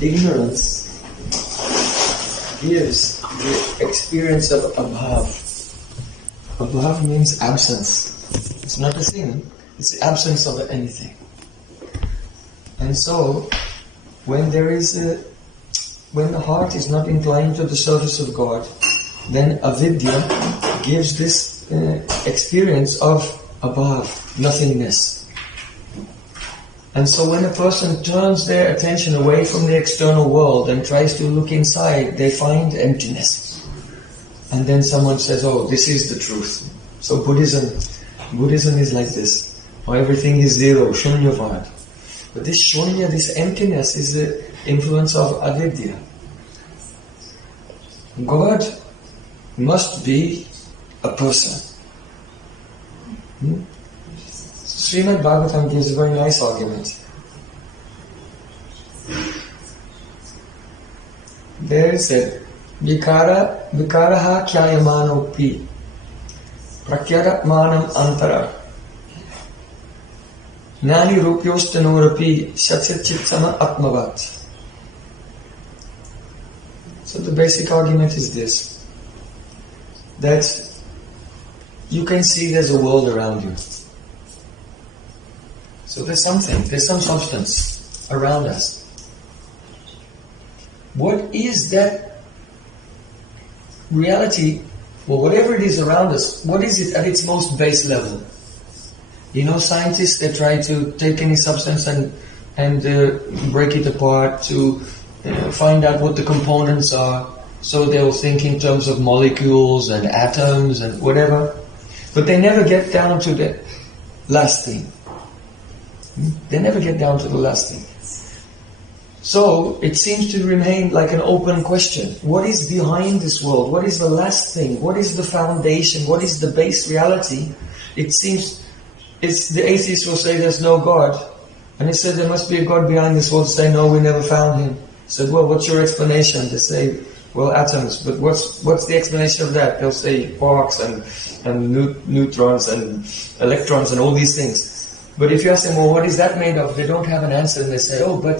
ignorance gives the experience of abhav. Abhav means absence. It's not a thing, it's the absence of anything. And so, when the heart is not inclined to the service of God, then avidya gives this experience of abhav, nothingness. And so when a person turns their attention away from the external world and tries to look inside, they find emptiness. And then someone says, oh, this is the truth. So Buddhism is like this. Or everything is zero, shunyavad. But this shunya, this emptiness, is the influence of avidya. God must be a person. Srimad Bhagavatam gives a very nice argument. There it said, Vikaraha khyayamanopi prakyaratmanam antara Nani rupyostanorapi satyachitsama atmavat. So the basic argument is this, that you can see there's a world around you. So there's some substance around us. What is that reality, or whatever it is around us, what is it at its most base level? You know, scientists, they try to take any substance and break it apart to find out what the components are. So they'll think in terms of molecules and atoms and whatever. But they never get down to the last thing. They never get down to the last thing. So it seems to remain like an open question. What is behind this world? What is the last thing? What is the foundation? What is the base reality? It seems the atheists will say there's no God. And they said there must be a God behind this world. Say, no, we never found him. Said, well, what's your explanation? They say, well, atoms. But what's the explanation of that? They'll say quarks and neutrons and electrons and all these things. But if you ask them, well, what is that made of? They don't have an answer, and they say, oh, but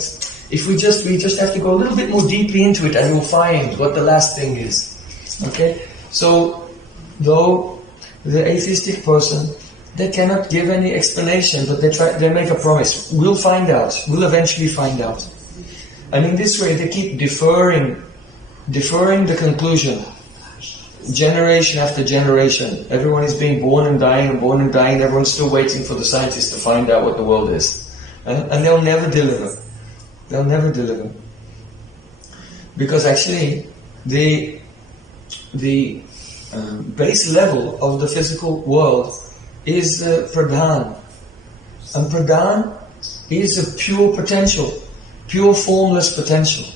if we just have to go a little bit more deeply into it, and you'll find what the last thing is. Okay? So, though the atheistic person, they cannot give any explanation, but they make a promise. We'll find out. We'll eventually find out. And in this way, they keep deferring the conclusion. Generation after generation. Everyone is being born and dying. Everyone's still waiting for the scientists to find out what the world is. And they'll never deliver. They'll never deliver. Because actually, the base level of the physical world is pradhan. And pradhan is a pure potential. Pure formless potential.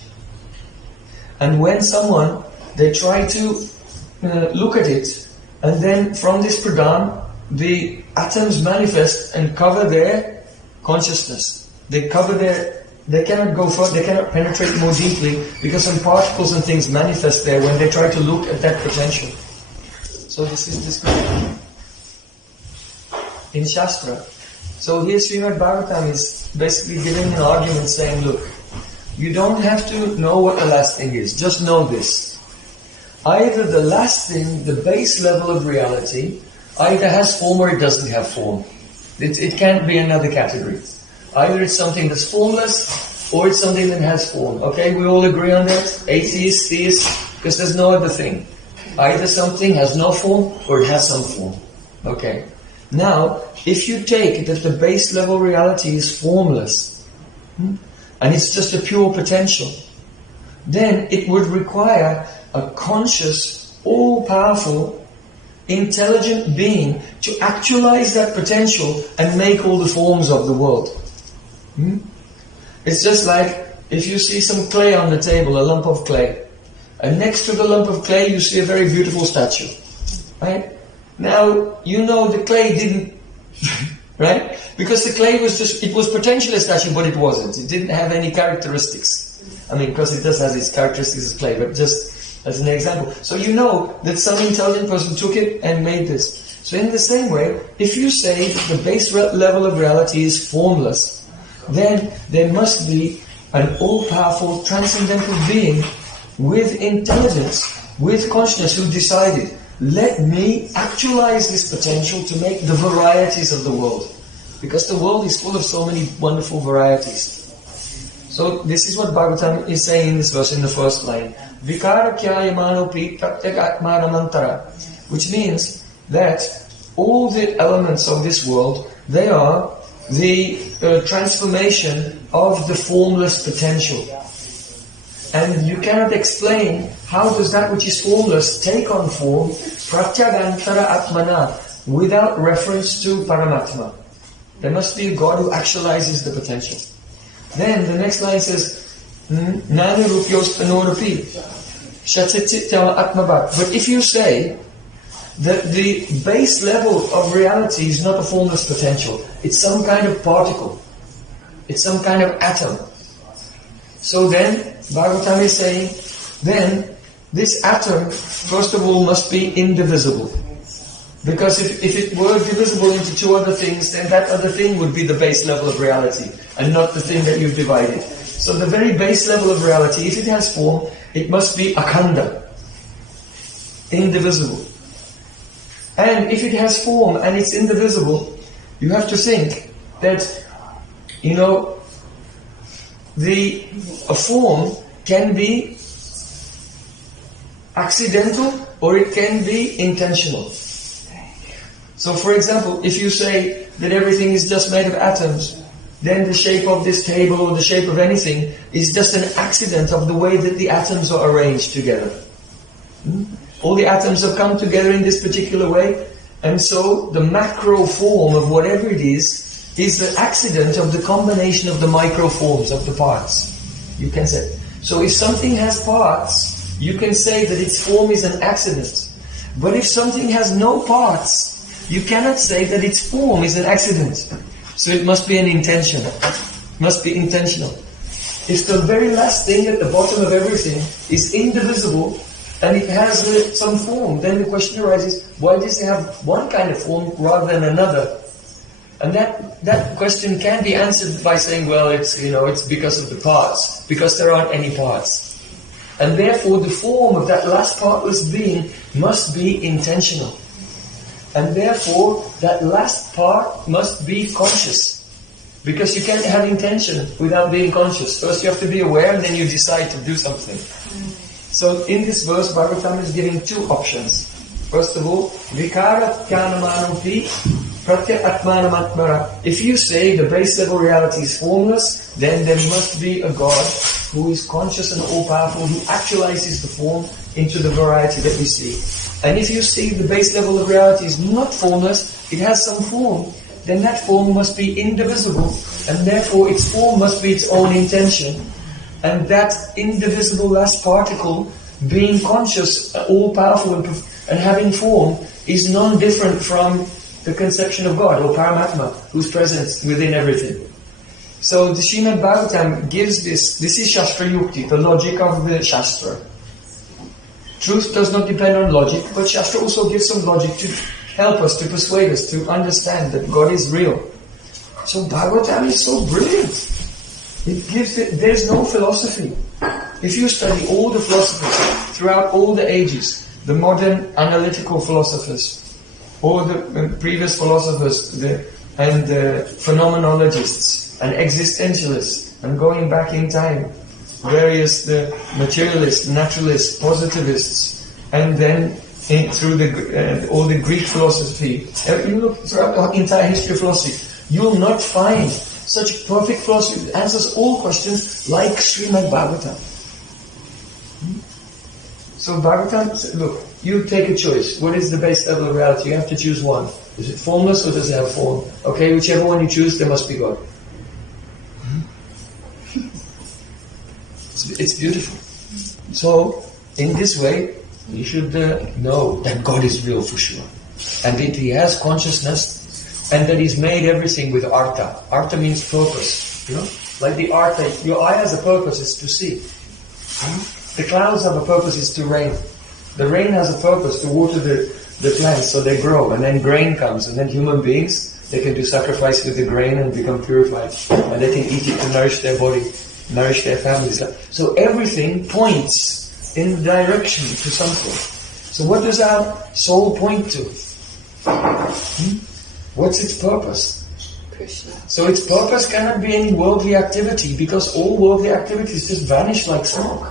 And when someone, they try to look at it, and then from this pradhan, the atoms manifest and cover their consciousness. They cannot go further, they cannot penetrate more deeply, because some particles and things manifest there when they try to look at that potential. So this is described in Shastra. So here Srimad Bhagavatam is basically giving an argument saying, look, you don't have to know what the last thing is, just know this. Either the last thing, the base level of reality, either has form or it doesn't have form. It can't be another category. Either it's something that's formless or it's something that has form. Okay, we all agree on that? Atheists, theists, because there's no other thing. Either something has no form or it has some form. Okay. Now, if you take that the base level reality is formless, and it's just a pure potential, then it would require a conscious, all-powerful, intelligent being to actualize that potential and make all the forms of the world. It's just like if you see some clay on the table, a lump of clay, and next to the lump of clay you see a very beautiful statue. Right? Now, you know the clay didn't, right? Because the clay was it was potentially a statue, but it wasn't. It didn't have any characteristics. I mean, because it does have its characteristics as clay, but just as an example. So you know that some intelligent person took it and made this. So in the same way, if you say that the base level of reality is formless, then there must be an all-powerful transcendental being with intelligence, with consciousness, who decided, let me actualize this potential to make the varieties of the world. Because the world is full of so many wonderful varieties. So this is what Bhagavatam is saying in this verse in the first line. Vikara kyayamanopi pratyagatmanamantara. Which means that all the elements of this world, they are the transformation of the formless potential. And you cannot explain how does that which is formless take on form pratyagantara atmana without reference to Paramatma. There must be a God who actualizes the potential. Then the next line says, Nani rupyos panorapi shatititya atmabhat. But if you say that the base level of reality is not a formless potential, it's some kind of particle, it's some kind of atom. So then, Bhagavatam is saying, then this atom, first of all, must be indivisible. Because if it were divisible into two other things, then that other thing would be the base level of reality, and not the thing that you've divided. So the very base level of reality, if it has form, it must be akhanda, indivisible. And if it has form and it's indivisible, you have to think that, a form can be accidental or it can be intentional. So for example, if you say that everything is just made of atoms, then the shape of this table or the shape of anything is just an accident of the way that the atoms are arranged together. All the atoms have come together in this particular way, and so the macro form of whatever it is the accident of the combination of the micro forms of the parts. You can say. So if something has parts, you can say that its form is an accident. But if something has no parts, you cannot say that its form is an accident. So it must be an intention. It must be intentional. If the very last thing at the bottom of everything is indivisible and it has some form, then the question arises, why does it have one kind of form rather than another? And that question can be answered by saying, well, it's because of the parts, because there aren't any parts. And therefore the form of that last partless being must be intentional. And therefore that last part must be conscious. Because you can't have intention without being conscious. First you have to be aware and then you decide to do something. So in this verse, Bhagavatam is giving two options. First of all, vikara jnanamanupi pratyatmanamatmara. If you say the base level reality is formless, then there must be a God who is conscious and all-powerful, who actualizes the form into the variety that we see. And if you see the base level of reality is not formless, it has some form, then that form must be indivisible, and therefore its form must be its own intention. And that indivisible last particle, being conscious, all-powerful and having form, is non-different from the conception of God, or Paramatma, who's present within everything. So the Srimad Bhagavatam gives this is Shastra Yukti, the logic of the Shastra. Truth does not depend on logic, but Shastra also gives some logic to help us, to persuade us, to understand that God is real. So Bhagavatam is so brilliant. There's no philosophy. If you study all the philosophers throughout all the ages, the modern analytical philosophers, or the previous philosophers, and the phenomenologists, and existentialists, and going back in time, various the materialists, naturalists, positivists, and then through all the Greek philosophy. You look throughout the entire history of philosophy, you will not find such perfect philosophy that answers all questions like Srimad Bhagavatam. So Bhagavatam, look, you take a choice. What is the base level of reality? You have to choose one. Is it formless or does it have form? Okay, whichever one you choose, there must be God. It's beautiful. So, in this way, you should know that God is real for sure. And that He has consciousness, and that He's made everything with artha. Artha means purpose. Like the artha, your eye has a purpose, it's to see. The clouds have a purpose, it's to rain. The rain has a purpose, to water the plants so they grow, and then grain comes, and then human beings, they can do sacrifice with the grain and become purified, and they can eat it to nourish their body. nourish their families. So everything points in the direction to something. So what does our soul point to? What's its purpose? Krishna. So its purpose cannot be any worldly activity, because all worldly activities just vanish like smoke.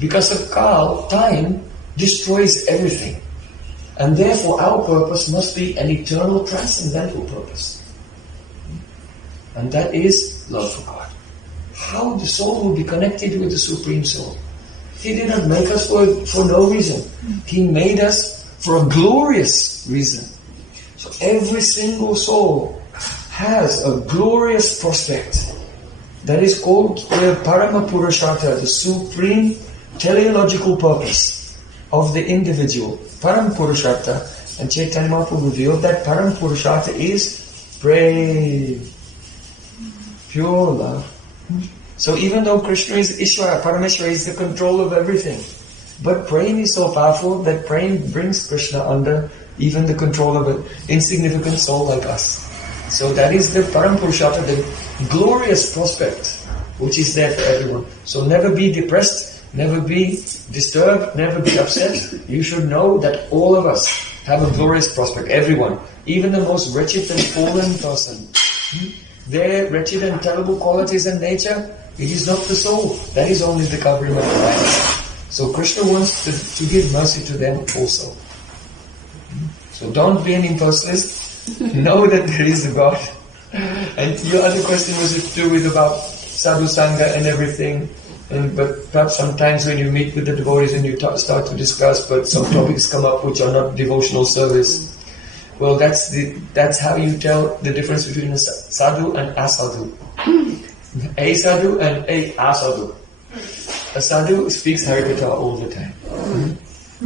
Because of Kal, time destroys everything. And therefore our purpose must be an eternal transcendental purpose. And that is love for God. How the soul will be connected with the Supreme Soul. He did not make us for no reason. He made us for a glorious reason. So every single soul has a glorious prospect that is called the Parama Purushartha, the supreme teleological purpose of the individual. Param Purushartha, and Chaitanya Mahaprabhu revealed that Param Purushartha is Prem, pure love. So even though Krishna is Ishvara, Parameshwara is the control of everything, but Prem is so powerful that Prem brings Krishna under even the control of an insignificant soul like us. So that is the Param Purushartha, the glorious prospect which is there for everyone. So never be depressed, never be disturbed, never be upset. You should know that all of us have a glorious prospect, everyone. Even the most wretched and fallen person. Their wretched and terrible qualities and nature, it is not the soul. That is only the covering of the light. So Krishna wants to give mercy to them also. So don't be an impersonalist. Know that there is a God. And your other question was to do with about sadhu sangha and everything. But perhaps sometimes when you meet with the devotees and you start to discuss, but some topics come up which are not devotional service. Well, that's how you tell the difference between a sadhu and asadhu. A sadhu and a asadhu. A sadhu speaks Harikatha all the time.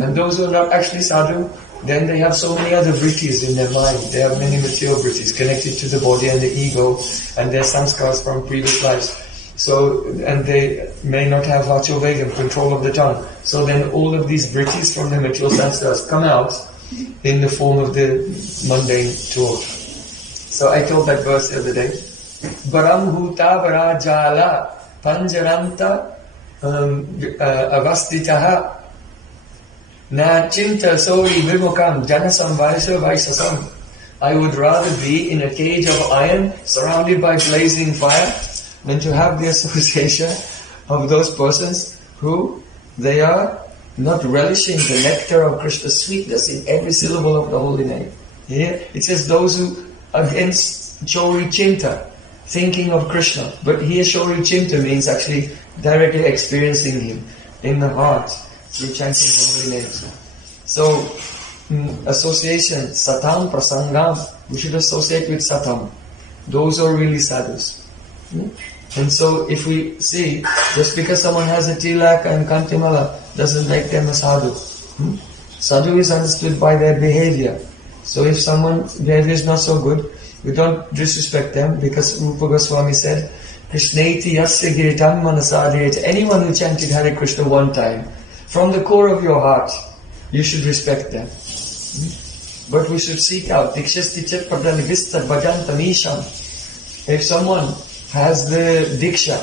And those who are not actually sadhu, then they have so many other vrittis in their mind. They have many material vrittis connected to the body and the ego and their samskars from previous lives. So, and they may not have vachovegam, control of the tongue. So then all of these vrittis from the material samskars come out in the form of the mundane talk. So I told that verse the other day. Baram huta varajala panjaranta avastitaha na chinta sori vimukam janasam vaisa vaisasam. I would rather be in a cage of iron surrounded by blazing fire than to have the association of those persons who they are not relishing the nectar of Krishna's sweetness in every syllable of the holy name. Yeah? It says those who against Chori Chinta, thinking of Krishna. But here Chori Chinta means actually directly experiencing Him in the heart through chanting the holy names. So, association, satam, prasangam, we should associate with satam. Those are really sadhus. And so if we see, just because someone has a tilak and kantimala doesn't make them a sadhu. Sadhu is understood by their behavior. So if someone's behavior is not so good, we don't disrespect them, because Rupa Goswami said, Krishneti yasya giritam manasadhyate. Anyone who chanted Hare Krishna one time, from the core of your heart, you should respect them. But we should seek out dikshasti chat padalivista bhajantamisham. If someone has the diksha,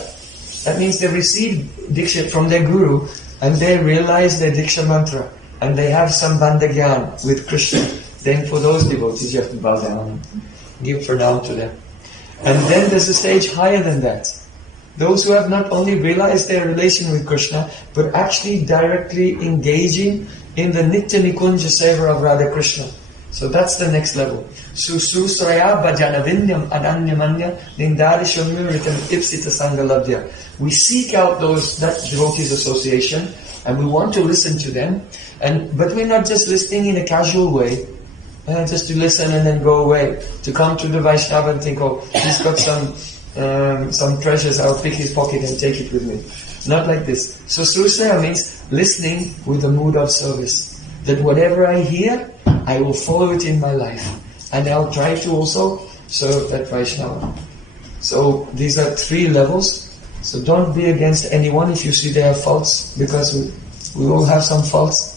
that means they received diksha from their guru and they realize their diksha mantra and they have some bandagyan with Krishna, then for those devotees you have to bow down, give pranam to them. And then there's a stage higher than that. Those who have not only realized their relation with Krishna, but actually directly engaging in the Nitya Nikunja Seva of Radha Krishna. So that's the next level. Susraya bhajana vinyam ananyamanya nindarishamuritam ipsita sangalabhya. We seek out that devotees association and we want to listen to them. But we're not just listening in a casual way, just to listen and then go away. To come to the Vaishnava and think, oh, he's got some treasures, I'll pick his pocket and take it with me. Not like this. So Susraya means listening with a mood of service. That whatever I hear, I will follow it in my life. And I'll try to also serve that Vaishnava. So these are 3 levels. So don't be against anyone if you see they have faults, because we all have some faults.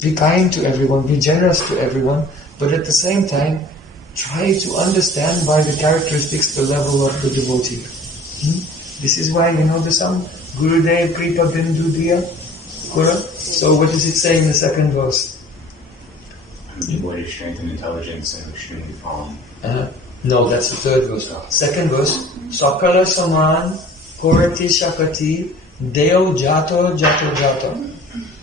Be kind to everyone, be generous to everyone, but at the same time, try to understand by the characteristics the level of the devotee. This is why, you know the song? Gurudev Kripa Bindu Diya Kura. So what does it say in the second verse? Devotees strength and intelligence and extremely calm. No, that's the third verse. Second verse, Sakala Saman Korati Shakati Deo Jato Jato Jato.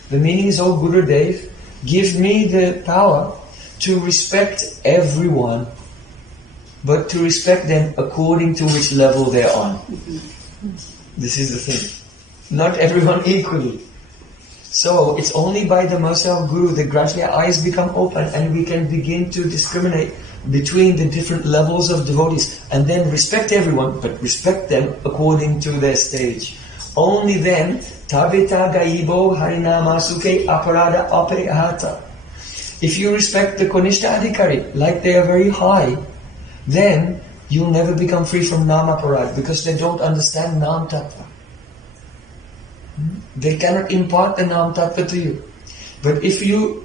The meaning is, oh Gurudev, give me the power to respect everyone, but to respect them according to which level they're on. This is the thing. Not everyone equally. So it's only by the mercy of Guru that gradually our eyes become open and we can begin to discriminate between the different levels of devotees and then respect everyone, but respect them according to their stage. Only then, tabita gaibo harinama suke aparada apehata. If you respect the Konishta Adhikari like they are very high, then you'll never become free from Namaparad because they don't understand Nam Tattva. They cannot impart the Nam Tattva to you. But if you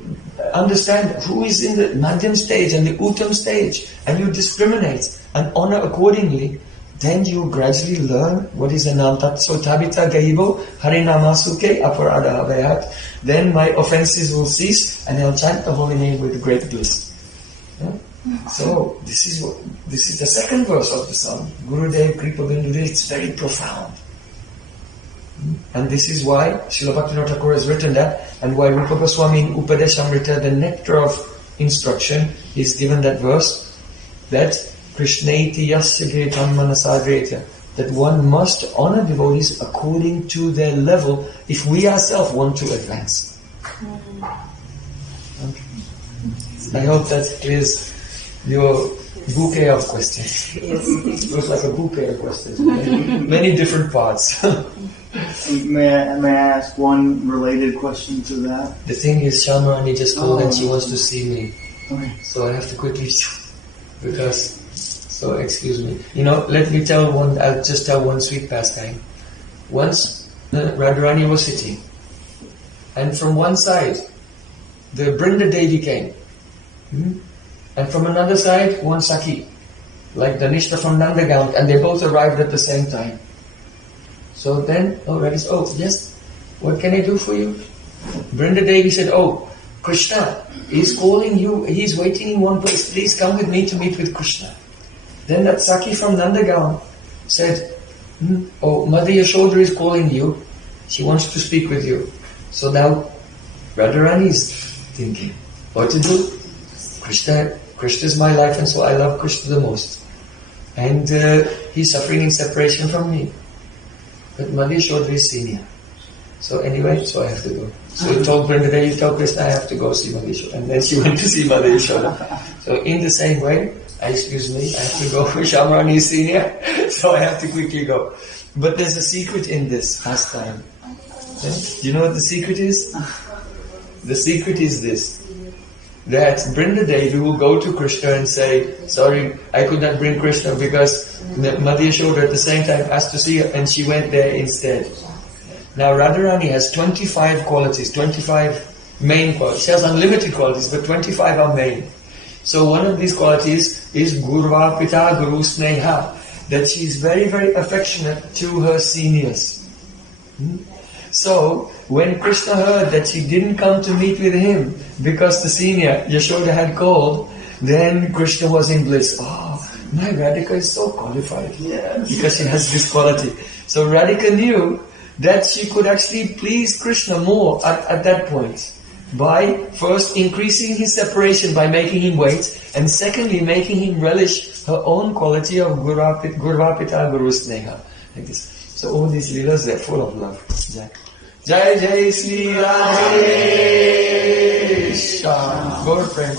understand who is in the Madhyam stage and the Uttam stage, and you discriminate and honor accordingly, then you gradually learn what is the Nam Tattva. So Tabita Gaibo Harinamasuke Aparada Avayat. Then my offenses will cease and I'll chant the holy name with great bliss. Yeah? So this is the second verse of the song. Gurudev Kripa Bindu Diya. It's very profound. And this is why Srila Bhaktivinoda Thakur has written that, and why Rupa Goswami in Upadeshamrita, the nectar of instruction, is given that verse, that Krishneti yasya gretam manasagretya, that one must honor devotees according to their level if we ourselves want to advance. Okay. I hope that clears your bouquet of questions. Yes. It looks like a bouquet of questions. Many different parts. May I ask one related question to that? The thing is, Shamrani just called and she wants to see me. Okay. So I have to quickly, because, so excuse me. Let me I'll just tell one sweet pastime. Once, Radharani was sitting, and from one side, the Brinda Devi came. And from another side, one Saki, like the Nishta from Nandagaon, and they both arrived at the same time. So then, yes, what can I do for you? Brinda Devi said, Krishna is calling you, he's waiting in one place, please come with me to meet with Krishna. Then that Saki from Nandagaon said, Mother Yashoda is calling you, she wants to speak with you. So now, Radharani is thinking, what to do? Krishna is my life, and so I love Krishna the most. And he's suffering in separation from me. But Mother Yashoda is senior. So anyway, so I have to go. So he told Brinda Devi, you tell Krishna I have to go see Mother Yashoda. And then she went to see Mother Yashoda. So in the same way, I have to go. Shamrani is senior, so I have to quickly go. But there's a secret in this pastime. Okay? You know what the secret is? The secret is this. That Brinda Devi will go to Krishna and say, sorry, I could not bring Krishna because Mother Yashoda at the same time asked to see her and she went there instead. Now Radharani has 25 qualities, 25 main qualities. She has unlimited qualities, but 25 are main. So one of these qualities is Gurva Pita Guru Sneha, that she is very, very affectionate to her seniors. So, when Krishna heard that she didn't come to meet with him because the senior, Yashoda, had called, then Krishna was in bliss. My Radhika is so qualified. Yes. Because she has this quality. So Radhika knew that she could actually please Krishna more at that point by first increasing his separation by making him wait, and secondly making him relish her own quality of Gurvapita Guru Sneha. Like this. So all these leelas, they're full of love. Jai Jai Sri Radhe Shyam. Gaur Prem.